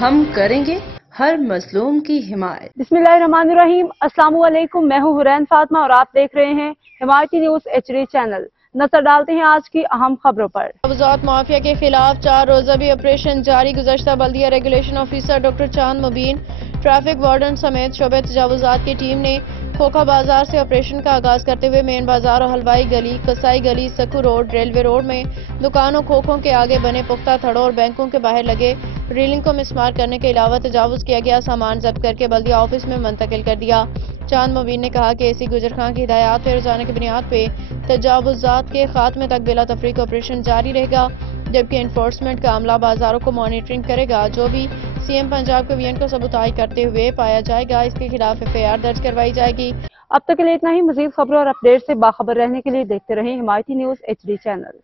ہم کریں گے ہر مظلوم کی حمایت۔ بسم اللہ الرحمن الرحیم۔ السلام علیکم، میں ہوں حرین فاطمہ اور آپ دیکھ رہے ہیں حمایتی نیوز HD چینل۔ نظر ڈالتے ہیں آج کی اہم خبروں پر۔ تجاوزات مافیا کے خلاف 4 روزہ بھی آپریشن جاری۔ گزشتہ بلدیہ ریگولیشن آفیسر ڈاکٹر چاند مبین، ٹریفک وارڈن سمیت شعبہ تجاوزات کی ٹیم نے کھوکھا بازار سے آپریشن کا آغاز کرتے ہوئے مین بازار اور حلوائی گلی، کسائی گلی، سکھو روڈ، ریلوے روڈ میں دکانوں، کھوکھوں کے آگے بنے پختہ تھڑوں اور بینکوں کے باہر لگے ریلنگ کو مسمار کرنے کے علاوہ تجاوز کیا گیا سامان ضبط کر کے بلدیہ آفس میں منتقل کر دیا۔ چاند مبین نے کہا کہ جرخان کی ہدایات پہ روزانہ کی بنیاد پہ تجاوزات کے خاتمے تک بلا تفریق آپریشن جاری رہے گا، جبکہ انفورسمنٹ کا عملہ بازاروں کو مانیٹرنگ کرے گا۔ جو بھی CM پنجاب کے وین کو سبوتاژ کرتے ہوئے پایا جائے گا، اس کے خلاف FIR درج کروائی جائے گی۔ اب تک کے لیے اتنا ہی۔ مزید خبروں اور اپڈیٹ سے باخبر رہنے کے لیے دیکھتے رہیں حمایتی نیوز HD چینل۔